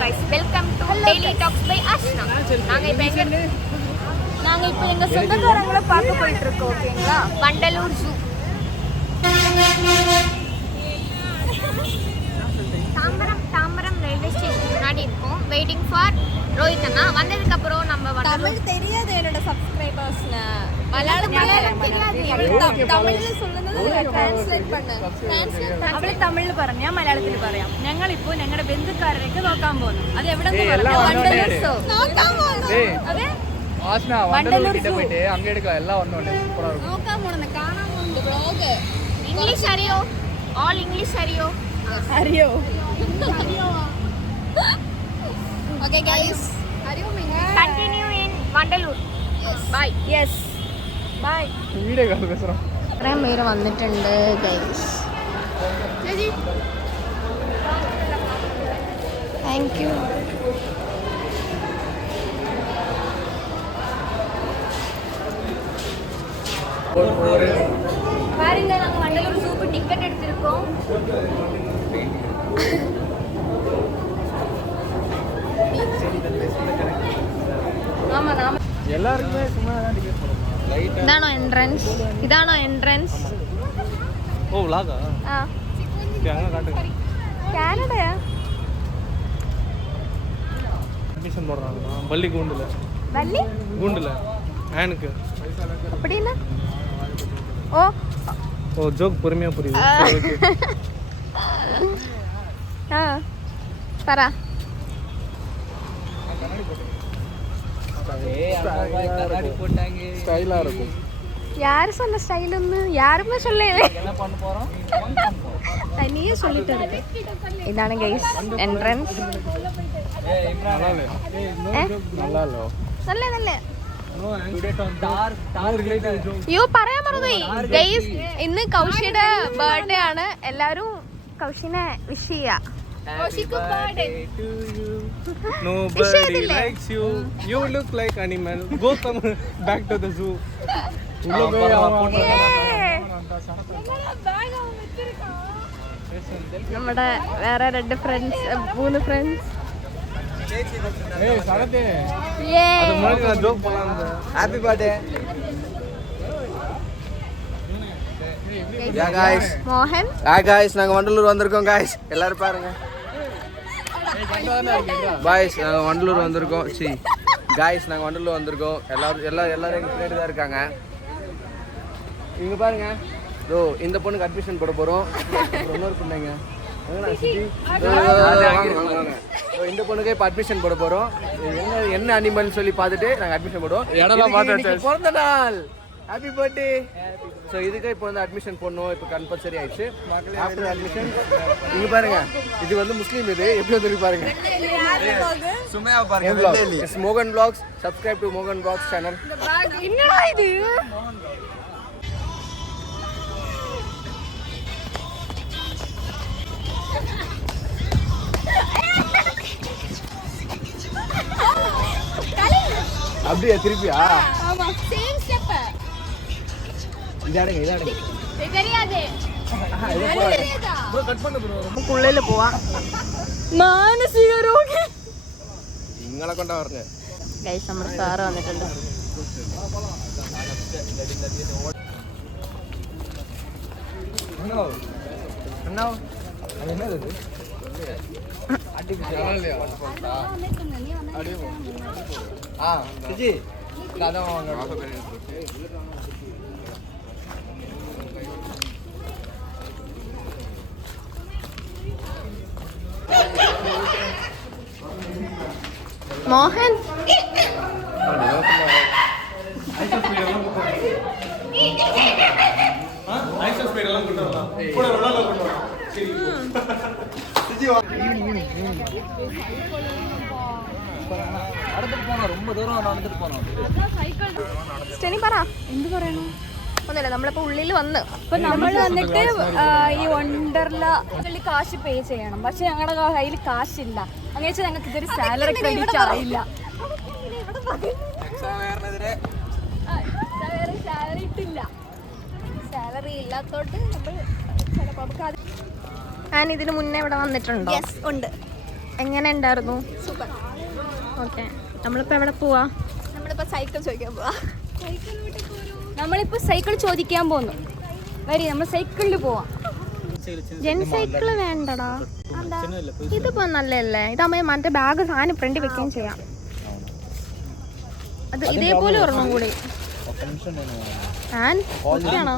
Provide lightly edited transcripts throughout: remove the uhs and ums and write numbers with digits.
guys, welcome to Daily Talks by Ashna. நாங்க இப்போ எங்க சொந்தக்காரங்களை பார்க்க போயிட்டு இருக்கோம். ஓகேங்களா? Vandalur zoo. Tambaram railway station முன்னாடி இருக்கோம். வெயிட்டிங் ஃபார் ரோஹித் அண்ணா. வந்ததுக்கு அப்புறம் நம்ம தமிழ் தெரியாது என்னோட சப்ஸ்கிரைபர்ஸ்ன. மலையாளம் தெரியாது. தமிழ்ல சொல்லுന്നത് ട്രാൻസ്ലേറ്റ് பண்ணு. അവള് തമിഴിൽ പറഞ്ഞാ മലയാളത്തിൽ പറയാം. ഞങ്ങൾ ഇപ്പോൾ ഞങ്ങളുടെ ബന്ധുക്കാരേക്ക് നോക്കാൻ പോകുന്നു. അത് എവിടെന്ന് പറഞ്ഞു? വണ്ടലൂർ സോ. നോക്കാൻ പോകുന്നു. അതെ. ஆஸ்னா வண்டலூர் கிட்ட போயிட்டு அங்க எடுக்கலாம் எல்லாம் ஒண்ணே சூப்பரா இருக்கும். നോക്കാൻ പോണെന്ന് കാണാൻ പോകുന്നു വ്ലോഗ്. ഇംഗ്ലീഷ് അറിയോ? ഓൾ ഇംഗ്ലീഷ് അറിയോ? അറിയോ? Okay guys. അറിയോ Meena? Continue in Vandalur. Bye. Yes. Bye. Video call பேசுறோம். ഇത്രയും പേര് വന്നിട്ടുണ്ട് ഗയ്സ്. ചേച്ചി താങ്ക് യു. பாருங்க நாங்க வண்டலூர் ஜூக்கு டிக்கெட் எடுத்திருக்கோம். ஆமா நாம எல்லாருக்குமே சும்மா தான் டிக்கெட் போடுறோம். லைட் ഇതാണോ എൻട്രൻസ്? ഇതാണോ എൻട്രൻസ്? ஓ vlog-ஆ? ആ. அங்க காட்டுங்க. കാനഡയാ? அட்மிஷன் போடுறாங்க. பள்ளி கூண்டுல. വള്ളി? கூண்டுல. ஹேனுக்கு. அப்படினா? ஓ ஓ ஜோக் பொறுமையா புரியுது. ஓகே. പറ. ஸ்டைலா இருக்கும். யாரு சொன்ன ஸ்டைல் ஒன்னு? யாருமே சொல்லவே. என்ன பண்ண போறோம்? தனியே சொல்லிட்டு இருக்கு. இதான गाइस என்ட்ரன்ஸ். நல்லா இல்ல. നല്ല നല്ല. യോ പറയാൻ മറന്നുപോയി ഗൈസ്. ഇന്ന് കൗശിയുടെ ബർത്ത്ഡേ ആണ്. എല്ലാരും കൗശിനെ വിഷ് ചെയ്യാ. Nobody likes you. You look like animal. Go come back to the zoo. നമ്മുടെ വേറെ രണ്ട് ഫ്രണ്ട്സ്, 3 ഫ്രണ്ട്സ്. ஏய் சரதே. யே. அது மாதிரி நான் ஜோக் பண்ணலாம்டா. Happy birthday. Yeah guys. மோகன். गाइस நாங்க வண்டலூர் வந்திருக்கோம் गाइस. எல்லாரும் பாருங்க. गाइस நாங்க வண்டலூர் வந்திருக்கோம். गाइस நாங்க வண்டலூர் வந்திருக்கோம். எல்லாரும் எங்க பின்னாடி தான் இருக்காங்க. இங்க பாருங்க. இதோ இந்த பொண்ணுக்கு அட்மிஷன் போட போறோம். இன்னொரு பொண்ணுங்க. இந்த பொண்ணுக்கு இப்போ அட்மிஷன் போட போறோம். என்ன அனிமல் சொல்லி பார்த்துட்டு நாங்கள் அட்மிஷன் போடுவோம். பிறந்த நாள் ஹாப்பி பர்த்டே. ஸோ இதுக்கு இப்போ வந்து அட்மிஷன் போடணும். இப்போ கம்பல்சரி ஆயிடுச்சு. ஆஃப்டர் அட்மிஷன் இங்க பாருங்க. இது வந்து முஸ்லீம். இது எப்படி வந்து பாருங்க. சும்மா பாருங்க. இட்ஸ் மோகன் vlogs. subscribe to மோகன் vlogs channel. என்னடா இது? அப்படியே திருப்பியா? ஆமா சேம் ஸ்டெப். இதாடுங்க. தெரியாது. ப்ரோ கட் பண்ணு ப்ரோ. ഉള്ളിൽ പോവാ. മാനസിക രോഗി. നിങ്ങളെ കൊണ്ടാ പറഞ്ഞേ. ഗൈസ് നമ്മുടെ സാറ് വന്നിട്ടുണ്ട്. அண்ணா அது என்னது இது? ஆர்டிஃபிஷியல் இல்லையா? சிஜி அதான் வாங்க. മോഹൻ ஐசஸ் ஸ்பீட் எல்லாம் கொண்டு வரலாம். கூட ரொனால்டோ கொண்டு வரலாம். சரி. சிஜி வா. நடந்துட்டு போனோம். ரொம்ப தூரம் நடந்துட்டு போனோம். സ്റ്റെനി പറ. എന്ത് പറയണു? ഒന്നുമില്ല. നമ്മളിപ്പോൾ ഉള്ളിൽ വന്ന് അപ്പൊ നമ്മൾ വന്നിട്ട് ഈ വണ്ടർല കാശ് പേ ചെയ്യണം. പക്ഷെ ഞങ്ങളുടെ കയ്യിൽ കാശില്ല. അങ്ങനെ വെച്ചാൽ ഞങ്ങൾക്ക് ഇതൊരു സാലറി ക്രെഡിറ്റ് ആയില്ല. സാലറി ഇട്ടില്ല. സാലറി ഇല്ലാത്തോട്ട് നമ്മൾ ചിലപ്പോൾ ഞാൻ ഇതിന് മുന്നേ ഇവിടെ വന്നിട്ടുണ്ടോ? ഉണ്ട്. എങ്ങനെ ഉണ്ടായിരുന്നു? സൂപ്പർ. ഓക്കെ, നമ്മളിപ്പോൾ എവിടെ പോവാ? നമ്മളിപ്പോൾ സൈക്കിൾ ചോദിക്കാൻ പോവാ. നമ്മളിപ്പോൾ സൈക്കിൾ ചോദിക്കാൻ പോകുന്നു. വരി, നമ്മൾ സൈക്കിളിൽ പോവാം. ജെൻ സൈക്കിൾ വേണ്ടടാ, ഇതിപ്പോ നല്ലല്ലേ? ഇതാകുമ്പോൾ മറ്റേ ബാഗ് സാധനം ഫ്രണ്ടിൽ വെക്കുകയും ചെയ്യാം. അത് ഇതേപോലെ ഒരെണ്ണം കൂടി. ആൻ ഓക്കെയാണോ?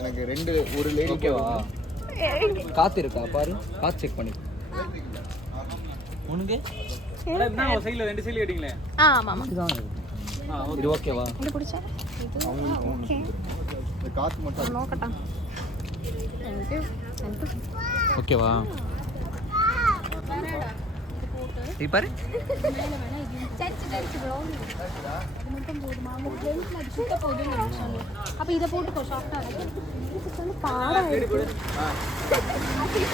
எனக்கு 2 ஒரு லேடிக்கு காத்து இருக்கா பாரு, காத்து செக் பண்ணி உனக்கு என்ன சைடுல ரெண்டு சைடுல ஏடிங்களே. மாமா இது ஓகேவா? இது பிடிச்சா ஓகே. இந்த காத்து மட்டும் നോക്കട്ടെ. ஓகேவா? ഈ പാரு അപ്പൊ ഇത് പോട്ട്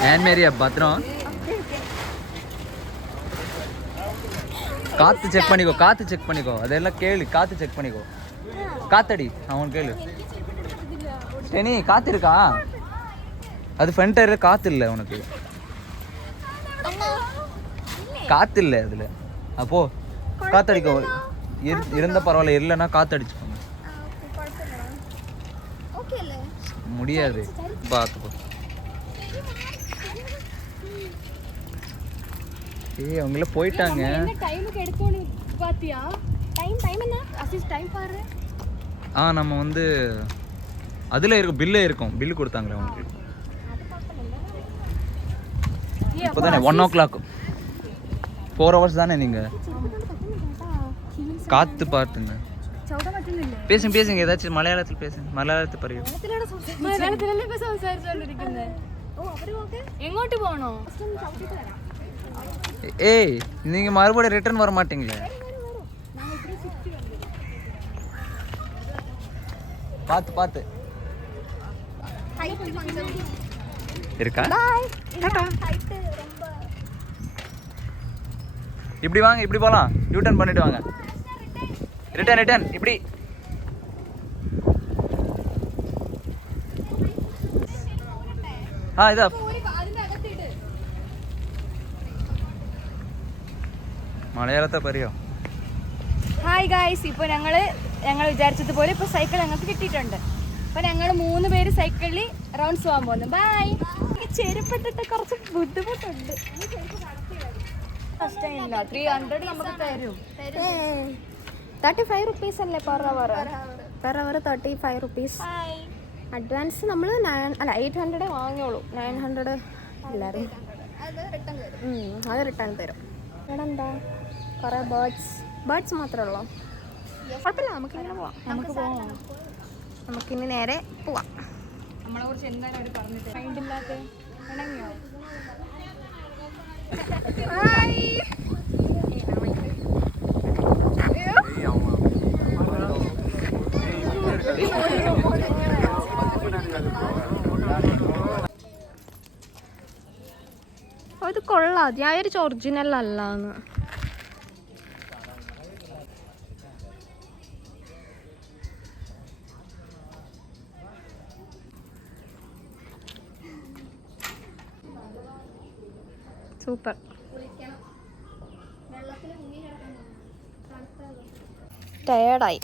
ஏன் மேரியா பத்திரம் காத்து செக் பண்ணிக்கோ, காத்து செக் பண்ணிக்கோ, அதெல்லாம் கேளு, காத்து செக் பண்ணிக்கோ, காத்தடி அவன் கேளு. டெனி காத்து இருக்கா? அது ஃப்ரண்ட் டயர்ல காத்து இல்லை உனக்கு, காத்து இல்லை அதுல. அப்போ காத்தடிக்கோ, இருந்த பரவாயில்ல, இல்லைன்னா காத்தடிச்சுக்கோங்க. முடியாது, பார்த்துக்கோ. ஏய் அவங்கள போயிட்டாங்க. டைமுக்கு எடுக்கோன்னு பாத்தியா? டைம் என்ன அசிஸ்ட் டைம் பாரு. நம்ம வந்து அதுல இருக்கும், பில்லே இருக்கும், பில்லு கொடுத்தாங்களே உங்களுக்கு. இப்போதானே 1 o'clock, 4 hours தானே நீங்க. காத்து பார்த்துங்க. பேசுங்க பேசுங்க, ஏதாச்சும் மலையாளத்தில் பேசுங்க, மலையாளത്തിൽ പറയൂ. മലയാളത്തിലല്ലേ ഇപ്പൊ സംസാരിച്ചുകൊണ്ടിരിക്കുന്നത്. എങ്ങോട്ട് പോകണോ? ஏய் நீங்க மறுபடியும் ரிட்டர்ன் வர மாட்டீங்களே. பார்த்து பார்த்து இருக்கா? இப்படி வாங்க, இப்படி போலாம், யூ டர்ன் பண்ணிட்டு வாங்க. ரிட்டர்ன் ரிட்டர்ன் இப்படி. ഇതാ മലയാളത്തെ പറയോ? ഹായ് ഗായ്സ്, ഇപ്പോൾ ഞങ്ങൾ വിചാരിച്ചതുപോലെ ഇപ്പോൾ സൈക്കിൾ ഞങ്ങൾക്ക് കിട്ടിയിട്ടുണ്ട്. അപ്പോൾ ഞങ്ങൾ 3 പേര് സൈക്കിളിൽ റൗണ്ട്സ് പോകാൻ പോകുന്നു. ബൈ. ചെരുപ്പിട്ടിട്ട് കുറച്ച് ബുദ്ധിമുട്ടുണ്ട്. കഷ്ടമില്ല, 300 നമുക്ക് തരും. 35 rupees അല്ലേ പെർ അവർ? 35 rupees. അഡ്വാൻസ് നമ്മൾ 800 വാങ്ങിയോളൂ, 900 ഇല്ലായിരുന്നു. അത് റിട്ടേൺ തരും. ഇവിടെ എന്താ കുറേ ബേർഡ്സ് മാത്രമേ ഉള്ളൂ? കുഴപ്പമില്ല, നമുക്കിങ്ങനെ പോവാം. നമുക്കിനി നേരെ പോവാം. നമ്മളെ കുറിച്ച് എന്തായാലും അവർ പറഞ്ഞിട്ട് മൈൻഡില്ലാത്ത ഇണങ്ങിയോ? ഇത് കൊള്ളാം, ഞാൻ വിചാരിച്ചു ഒറിജിനൽ അല്ലാന്ന്. സൂപ്പർ. ടയേർഡായി.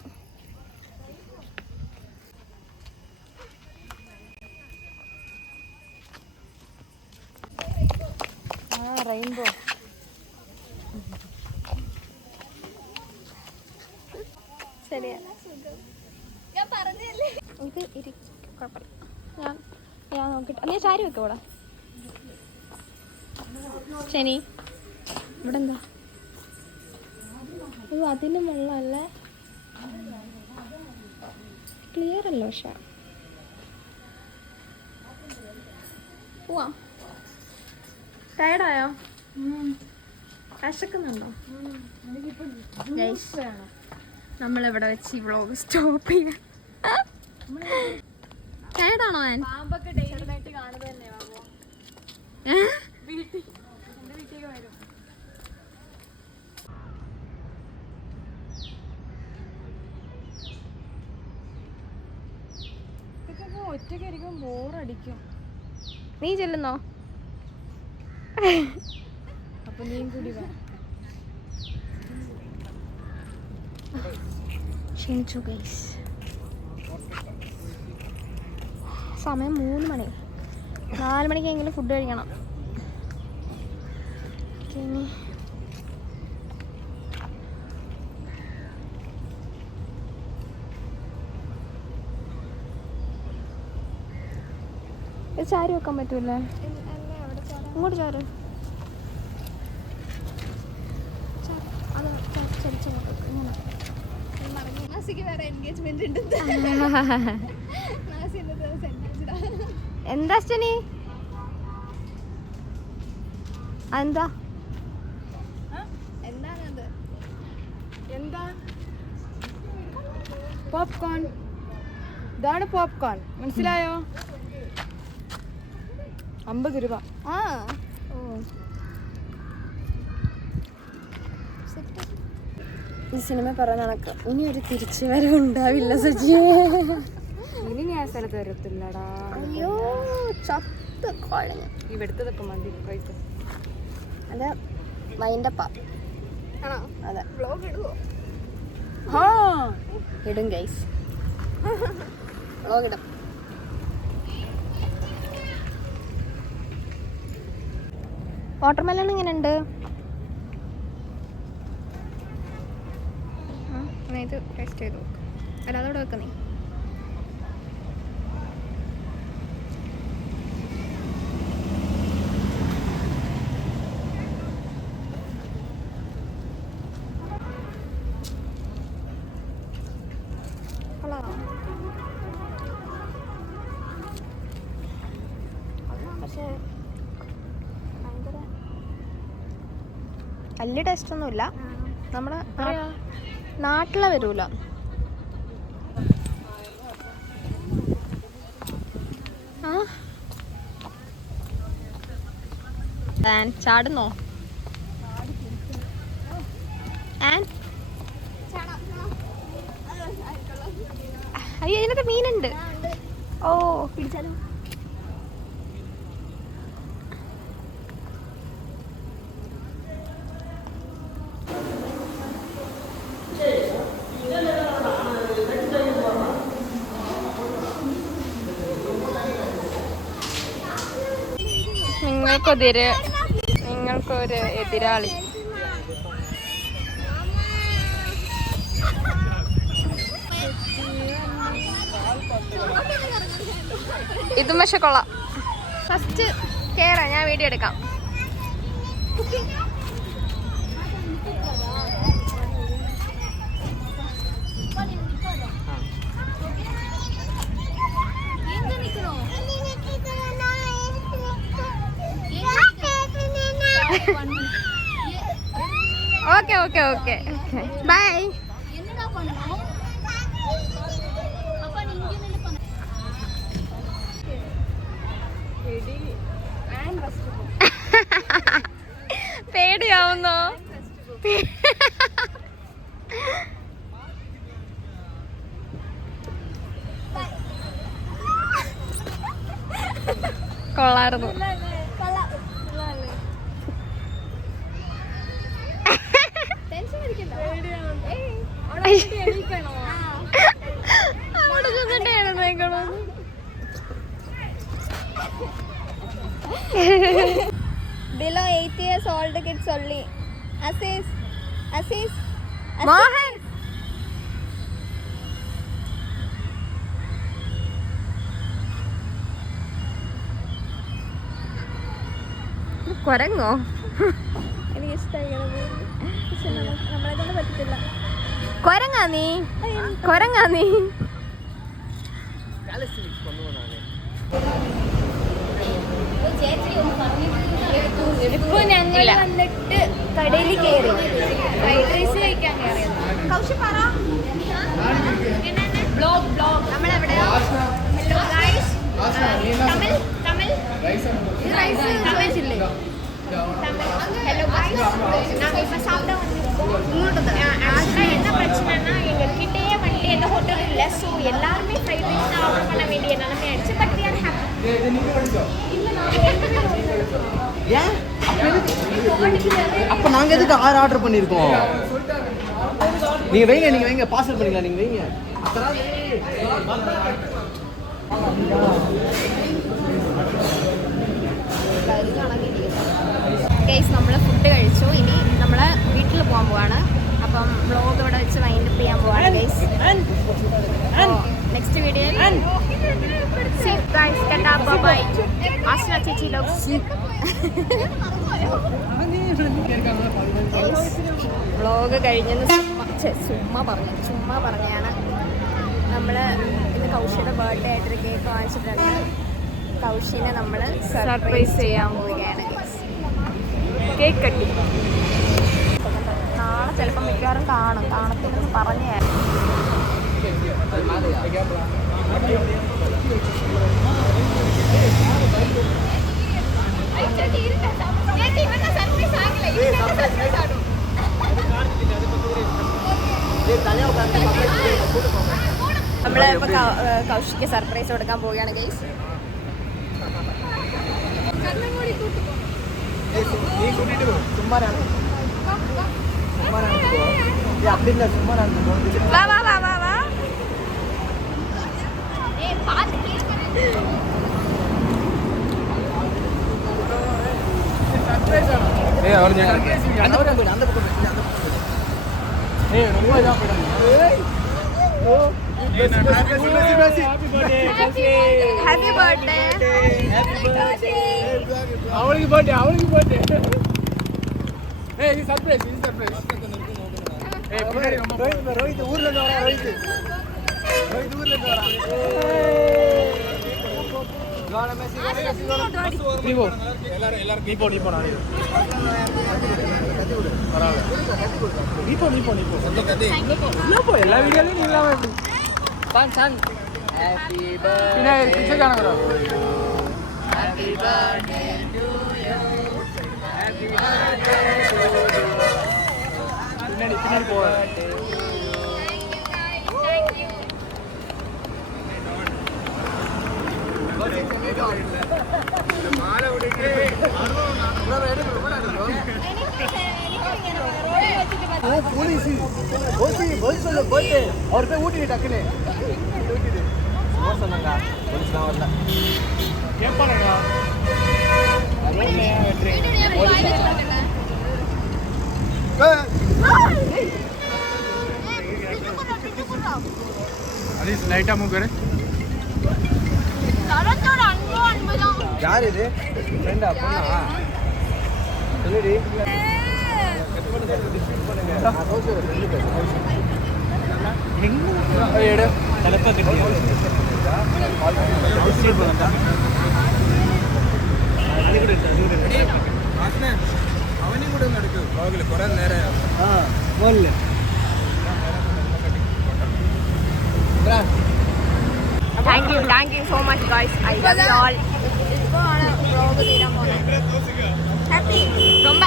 റെയിൻബോ ശരിയാ, ഞാൻ പറഞ്ഞല്ലേ. ഇത് കുഴപ്പമില്ല, ഞാൻ നോക്കിട്ട് നീ ചാരി വെക്കോ ഇവിടെ. ശനി ഇവിടെ എന്താ? ഇത് അതിന് വെള്ളമല്ലേ, ക്ലിയർ അല്ല. പക്ഷെ പോവാം. ടയർഡായോ? വിശക്കുന്നുണ്ടോ? നമ്മളിവിടെ വെച്ച് ഈ വ്ളോഗ് സ്റ്റോപ്പ് ചെയ്യാം. ടയർഡാണോ? ഞാൻ പാമ്പൊക്കെ ഡെയിലി കാണുന്നത് തന്നെ. ഒറ്റയ്ക്കായിരിക്കും, ബോറടിക്കും. നീ ചെല്ലുന്നോ? അപ്പൊ നീ കൂടി വാ. ക്ഷണിച്ചു ഗൈസ്. സമയം 3 മണി. 4 മണിക്കെങ്കിലും ഫുഡ് കഴിക്കണം. ഇനി ചാരി വെക്കാൻ പറ്റൂലേ? ഇങ്ങോട്ട് ചാര്. എന്താ അശ്വനി? എന്താ എന്താ? പോപ്കോൺ. ഇതാണ് പോപ്കോൺ, മനസ്സിലായോ? 50 രൂപ. ഈ സിനിമ പറഞ്ഞ കണക്ക് ഇനി ഒരു തിരിച്ചു വരവ് ഉണ്ടാവില്ല സജി. ഇനി ഞാൻ സ്ഥലത്ത് വരത്തില്ലടാ. അയ്യോ ചത്ത് കുഴഞ്ഞു. ഇവിടുത്തതൊക്കെ മതി കഴിക്കും. അത് മൈൻഡപ്പാ. അതെ ഇടും ഗൈസ്. വ്ളോഗ് ഇടും. വാട്ടർമെലൺ ഇങ്ങനെ ഉണ്ട്. ഇത് ടേസ്റ്റ് ചെയ്ത് നോക്ക്. അല്ല അതോടെ വെക്ക നീ. പക്ഷേ വലിയ ടേസ്റ്റ് ഒന്നുമില്ല. നമ്മുടെ നാട്ടിലെ വരൂല. ചാടുന്നോ? അയ്യോ ഇതിനകത്ത് മീനുണ്ട്. ഓ പിടിച്ചാലോ? നിങ്ങൾക്കൊരു എതിരാളി. ഇതും പക്ഷെ കൊള്ളാം. ഫസ്റ്റ് കേറാ, ഞാൻ വീഡിയോ എടുക്കാം. Okay okay okay bye. പേടിയാവുന്നോ? കൊള്ളായിരുന്നു. Below 8 years old kids only. Assis. Mohan കൊരങ്ങോ? എനിക്ക് ഇഷ്ടമായി. നമ്മളെ കൊണ്ട് പറ്റത്തില്ല. കൊരങ്ങാ നീ? ഇപ്പൊ ഞങ്ങൾ വന്നിട്ട് കടയിൽ കയറി ഫ്രൈഡ് റൈസ് കഴിക്കാൻ കയറിയത്. നമ്മളെവിടെയാ? ஹலோ गाइस நாங்க இப்ப சாப்பிட வந்திருக்கோம். என்ன பிரச்சனைனா எங்க கிட்டயே வந்து எந்த ஹோட்டலும் இல்ல. சோ எல்லாரும் ஃப்ரைட் ரைஸ் தான் ஆர்டர் பண்ண வேண்டிய நிலைமை ஆயிடுச்சு. But we are happy. ஏன் அப்ப நாங்க எதுக்கு 6 ஆர்டர் பண்ணிருக்கோம்? நீங்க வைங்க பார்சல் பண்ணிக்கலாம். நீங்க வைங்க. ഗൈസ് നമ്മൾ ഫുഡ് കഴിച്ചു. ഇനി നമ്മൾ വീട്ടിൽ പോകാൻ പോവാണ്. അപ്പം വ്ളോഗ് ഇവിടെ വെച്ച് വൈൻഡപ്പ് ചെയ്യാൻ പോവാണ് ഗൈസ്. നെക്സ്റ്റ് വീഡിയോയിൽ see you guys. Tata, bye bye. Asna ചേച്ചി loves you. വ്ളോഗ് കഴിഞ്ഞെന്ന് ചുമ്മാ പറഞ്ഞാണ്. നമ്മൾ ഇന്ന് കൗശിയുടെ ബർത്ത്ഡേ ആയിട്ടൊരു കേക്ക് വാങ്ങിച്ചിട്ടുണ്ട്. കൗശിനെ നമ്മൾ സർപ്രൈസ് ചെയ്യാൻ പോവുകയാണ്. കേക്ക് കട്ടി നാളെ ചിലപ്പോൾ മിക്കവാറും കാണത്തില്ലെന്ന് പറഞ്ഞേ. നമ്മൾ ഇപ്പോൾ കൗശിക്ക് സർപ്രൈസ് കൊടുക്കാൻ പോവുകയാണ് ഗൈസ്. Happy birthday. அவளுக்கு பர்த்டே. இது சர்ப்ரைஸ். ரோஹித் ஊர்ல இருந்து வரா. ரோஹித் ஊர்ல இருந்து வரா. நீ போ நானே நீ எல்லா வீடியோலயும் நீ இல்லாம எப்படி Pansan. Happy birthday. Happy birthday to you. Happy birthday to you. பின்னாடி போ. और पे ऊटी टकने சொன்னாங்க போலீஸ் தான் வரல. கேட்பானுங்க அலீஸ் லைட்டா மூவ் करे. யார் இது? ஃப்ரெண்டா பொண்ணா? சொல்லுடி. எடு தலப்பா கிட்டி അവനും കൂടെ ഒന്ന് എടുക്കും വ്ളോഗിൽ കുറെ നേരം. Thank you so much guys. I love you all. ഇപ്പോൾ ആണ് വ്ളോഗ് തീരാൻ പോകുന്നത്. ഹാപ്പി ரொம்ப